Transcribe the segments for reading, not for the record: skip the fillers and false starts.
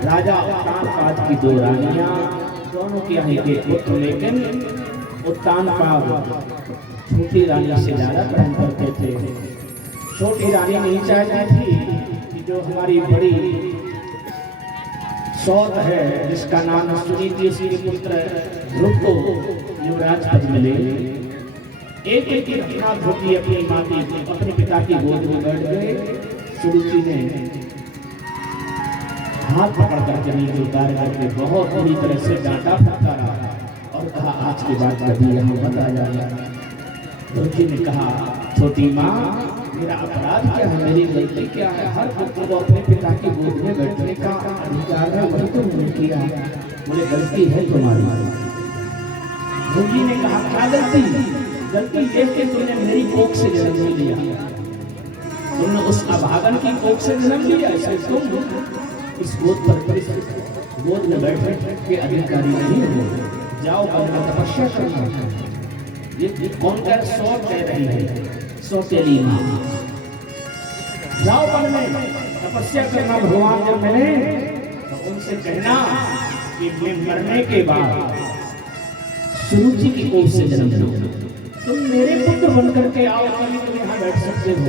राजा उत्तानपाद की दो रानियां, दोनों की यहाँ के पुत्र, लेकिन उत्तानपाद छोटी रानी से ज्यादा प्रेम करते थे। छोटी रानी नहीं चाहती थी कि जो हमारी बड़ी सौत है, जिसका नाम सुनीति, उसके पुत्र ध्रुव को युवराज पद मिले। एक एक घटना ध्रुव अपनी माँ की, अपने पिता की गोद में बैठ गए। सुनीति ने हाथ पकड़ कर जमीन से उतार करके बहुत बुरी तरह से डांटा फटकारा और कहा, आज के बाद कभी यहाँ मत आ जाना। ध्रुव ने कहा, छोटी माँ, मेरा अपराध क्या है, मेरी गलती क्या है? हर पुत्र को अपने पिता की गोद में बैठने का अधिकार है, वही तो मैंने किया। बोले, गलती है तुम्हारी। ध्रुव ने कहा, क्या गलती? गलती ये कि तुमने मेरी कोख से जन्म नहीं लिया, तुमने उस अभागन की कोख से जन्म लिया, इसलिए तुम इस गोद पर, गोद में बैठने के अधिकारी नहीं हो। जाओ अपना तपस्या करना। ये कौन कह, सौ कह रही है, सौ तेरी माँ। जाओ पढ़ने, तपस्या करना। भगवान जब मिले तो उनसे कहना कि मैं मरने के बाद सुरुचि की कोख से जन्म लो, तुम मेरे पुत्र बनकर के आओ, कभी तुम यहाँ बैठ सकते हो।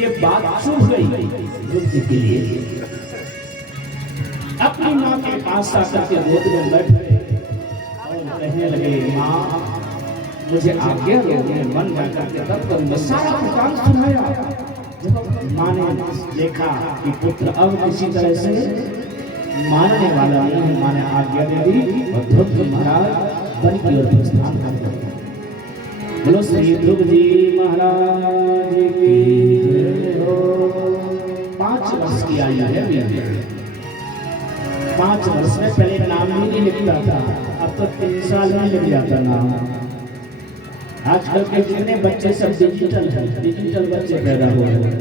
ये बात शुभ गई ध्रुव जी के लिए। अपनी माँ के पास आकर के गोद में बैठ गए और कहने लगे, माँ मुझे आज्ञा दो, मैं मन जाकर के तब करूंगा। सारा काम सुनाया। जब माँ ने देखा कि पुत्र अब किसी तरह से मानने वाला नहीं है, माँ ने आज्ञा दे दी और ध्रुव महाराज वन की ओर प्रस्थान कर गए। बोलो श्री ध्रुव जी महाराज की जय हो। 5 वर्ष की आयु है। 5 वर्ष में पहले नाम ही नहीं लिखता था, अब तो 3 साल में लिख जाता नाम। आजकल के जितने बच्चे सब डिजिटल है, डिजिटल बच्चे पैदा हुए हैं।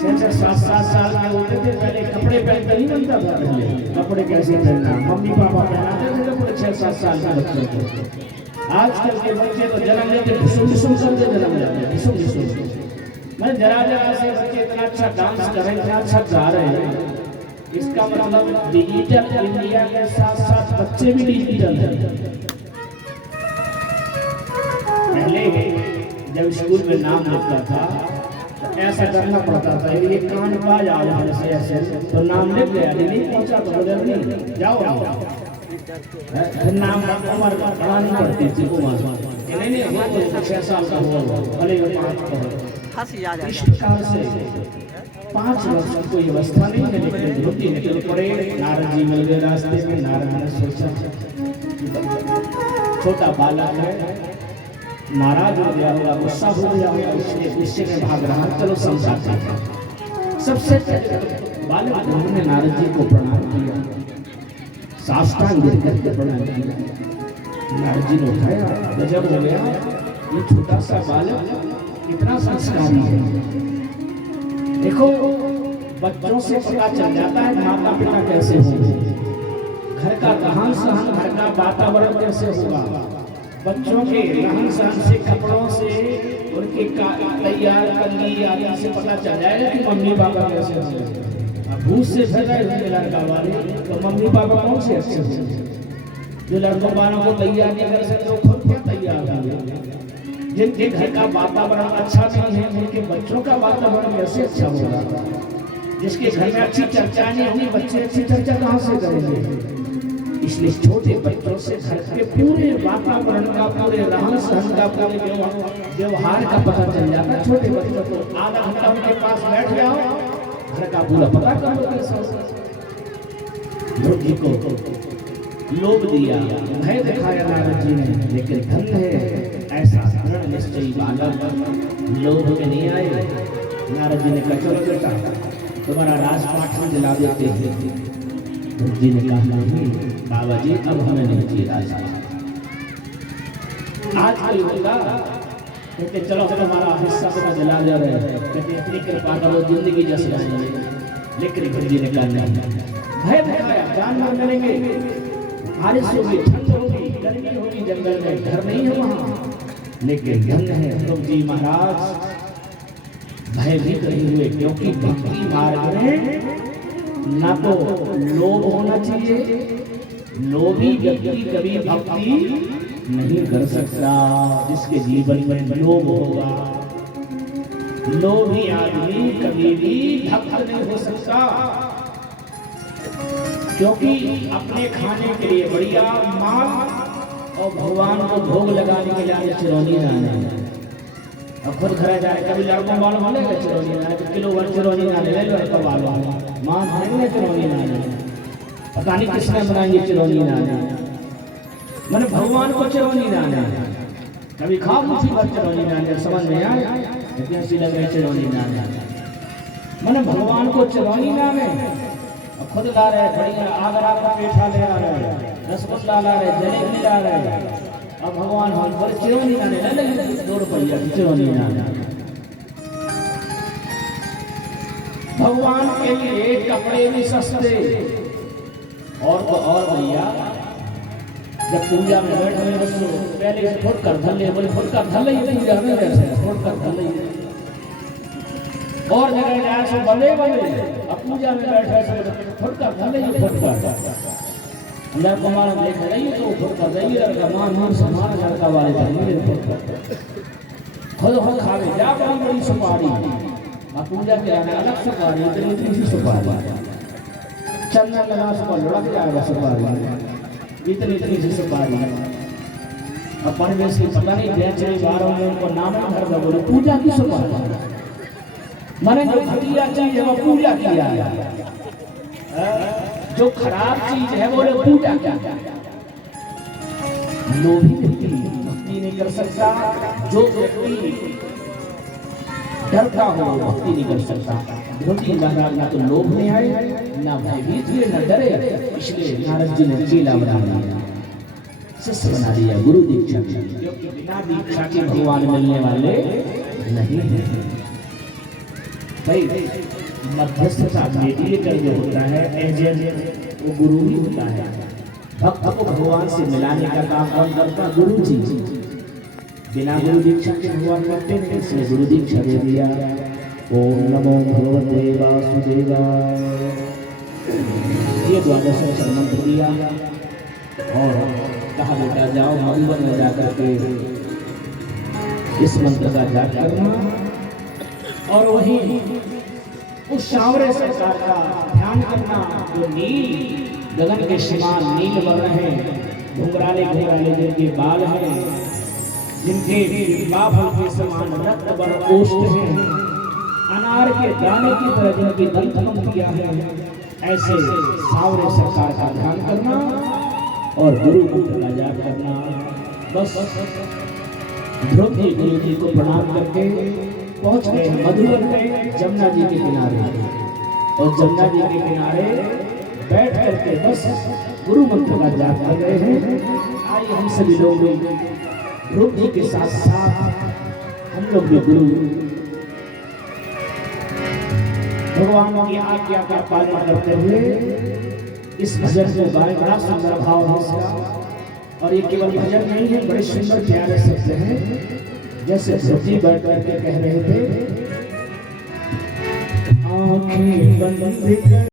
6-7 साल के होते थे, पहले कपड़े पहनते नहीं बनता था। पहले कपड़े कैसे पहनना, मम्मी पापा पहनाते थे कपड़े 6-7 साल के बच्चों को। आजकल के बच्चे तो जन्म लेते ढिसुम करके जन्म लेते, ढिसुम। मैं जरा से बच्चे इतना अच्छा डांस कर रहे हैं, इतना अच्छा गा रहे हैं, इसका मतलब डिजिटल इंडिया के साथ साथ बच्चे भी डिजिटल हैं। पहले जब स्कूल में नाम लिखता था तो ऐसा करना पड़ता था, ये कान बाज आ जाए ऐसे तो नाम लिख गया, नहीं पहुंचा तो बोले नहीं जाओ। नाम उम्र बढ़ानी पड़ती थी, नहीं 6 साल का हुआ भले इस प्रकार से 5 वर्ष की कोई व्यवस्था नहीं है, लेकिन ध्रुव निकल पड़े। नारद जी मिल गए रास्ते में। नारद ने सोचा छोटा बालक है, नाराज हो गया होगा, गुस्सा हो गया होगा, इसलिए गुस्से में भाग रहा, चलो समझाते हैं। सबसे बालक ने नारद जी को प्रणाम किया, साष्टांग गिर करके प्रणाम किया। नारद जी ने उठाया, गजब हो गया, ये छोटा सा बालक इतना संस्कारी है। देखो बच्चों से पता चल जाता है माता पिता कैसे होंगे, घर का रहन सहन, घर का वातावरण कैसे होगा। बच्चों के रहन सहन से, कपड़ों से, उनके तैयार करनी आदि से पता चल जाएगा कि मम्मी पापा कैसे होंगे। भूत से भर रहे होंगे लड़का वाले, तो मम्मी पापा कौन से अच्छे होंगे? जो लड़कों वालों को तैयार नहीं कर सकते वो खुद क्या तैयार होंगे। जिनके घर का वातावरण अच्छा नहीं है, उनके बच्चों का वातावरण कैसे अच्छा होगा। जिसके घर में अच्छी चर्चा नहीं होगी, बच्चे अच्छी चर्चा कहाँ से करेंगे। इसलिए छोटे बच्चों से घर के पूरे वातावरण का, पूरे रहन सहन का, पूरे व्यवहार का पता चल जाता है। छोटे बच्चों को आधा घंटा उनके पास बैठ जाओ, घर का पूरा पता कर लो। ध्रुव जी को लोभ दिया, भय दिखाया नारद जी ने, लेकिन धन है ऐसा दृढ़ निश्चयी बालक लोभ में नहीं आए। नारद जी ने कहा, चलो बेटा तुम्हारा राजपाट में दिला देते हैं। ध्रुव जी ने कहा, नहीं बाबा जी अब हमें नहीं चाहिए राजपाट, आज कोई होगा कहते चलो तुम्हारा हिस्सा तो दिला जा रहे हैं, कहते इतनी कृपा करो जिंदगी जस जाएंगे। लेकिन ध्रुव जी ने कहा नहीं, भय दिखाया, जानवर मरेंगे, बारिश होगी, ठंड होगी, गर्मी होगी, जंगल में घर नहीं है वहाँ, लेकिन धन्य है ध्रुव जी महाराज भयभीत नहीं हुए, क्योंकि भक्ति मार्ग में ना तो लोभ होना चाहिए, लोभी व्यक्ति कभी भक्ति नहीं कर सकता। जिसके जीवन में लोभ होगा, लोभी आदमी कभी भी भक्त नहीं हो सकता, क्योंकि अपने खाने के लिए बढ़िया माल और भगवान को भोग लगाने के लिए चिरौनी लाना है। अब खुद घर जाए कभी लड़कों वालों बोलेगा चिरौनी लाना, तो किलो भर चिरौनी लाने ले लड़का वालों मां भाई चिरौनी लाना, पता नहीं किसने बनाएंगे चिरौनी लाना, मैंने भगवान को चिरौनी लाना। कभी खा मुझी भर चिरौनी लाना, समझ में आया ऐसी लगे चिरौनी लाना, मैंने भगवान को चिरौनी लाने खुद ला रहे बढ़िया आगरा का पेठा ले आ रहे, रसगुल्ला ला रहे, जलेबी ला रहे, अब भगवान हम पर चिरौनी लाने लगे 2 रुपया की चिरौनी लाने। भगवान के लिए कपड़े भी सस्ते, और तो और भैया जब पूजा में बैठे बच्चों पहले से फुट कर धल ले, बोले फुट कर धल ले पूजा में बैठे फुट कर धल ले, और जगह जाए सो बले बले, अब पूजा में बैठे से फुट कर धल ले फुट कर अंदर कुमार देख रही तो फुट कर रही लड़का मान सम्मान लड़का वाले धर्म फुट कर खुद खुद खावे जा बड़ी सुपारी, अब पूजा के आने अलग सुपारी, इतनी सी सुपारी चंदन लगा सुपारी लुढ़क जाएगा सुपारी, इतनी सी सुपारी। अब परमेश की पता नहीं बेचने वालों ने उनको नाम धर दो, बोले पूजा की सुपारी, मैंने जो घटिया चीज है वो पूजा किया है, जो खराब चीज है बोले पूजा क्या। लोभी व्यक्ति भक्ति नहीं कर सकता, जो व्यक्ति डरता हो भक्ति नहीं कर सकता। धोती महाराज ना तो लोभ में आए, ना भयभीत हुए, ना डरे, इसलिए नारद जी ने चेला बना दिया, शिष्य बना दिया, गुरु दीक्षा दी, क्योंकि बिना दीक्षा के भगवान मिलने वाले नहीं है। भाई मध्यस्थता मेडिएटर जो होता है एजेंट, वो गुरु ही होता है। भक्त को भगवान से मिलाने का काम कौन करता? गुरु जी। बिना गुरु दीक्षा के भगवान करते नहीं, इसलिए गुरु दीक्षा दे दिया। ओम नमो भगवते वासुदेवाय, ये द्वादश अक्षर मंत्र दिया और कहा बेटा जाओ मधुबन में जाकर के इस मंत्र का जाप करना और वही उस सांवरे सरकार का ध्यान करना जो नील गगन के समान नील वर्ण है, घुंघराले घुंघराले जिनके बाल हैं, जिनके बाफल के समान रक्त वर्ण ओष्ठ हैं, अनार के दाने की तरह जिनकी दंतमंतियां हैं, ऐसे सांवरे सरकार का ध्यान करना और गुरु मंत्र का जाप करना। बस ध्रुव जी गुरु जी को प्रणाम करके पहुंच गए मधुबन में जमुना जी के किनारे, और जमुना जी के किनारे बैठ करके बस गुरु मंत्र का जाप कर रहे हैं। आइए हम सभी लोग ध्रुव जी के साथ साथ हम लोग भी गुरु भगवान की आज्ञा का पालन करते हुए इस भजन को गाए। बड़ा सुंदर भाव है इसका, और ये केवल भजन नहीं है, बड़े सुंदर प्यारे शब्द हैं। जैसे सब्जी बैठ करके कह रहे थे, आँखें बंद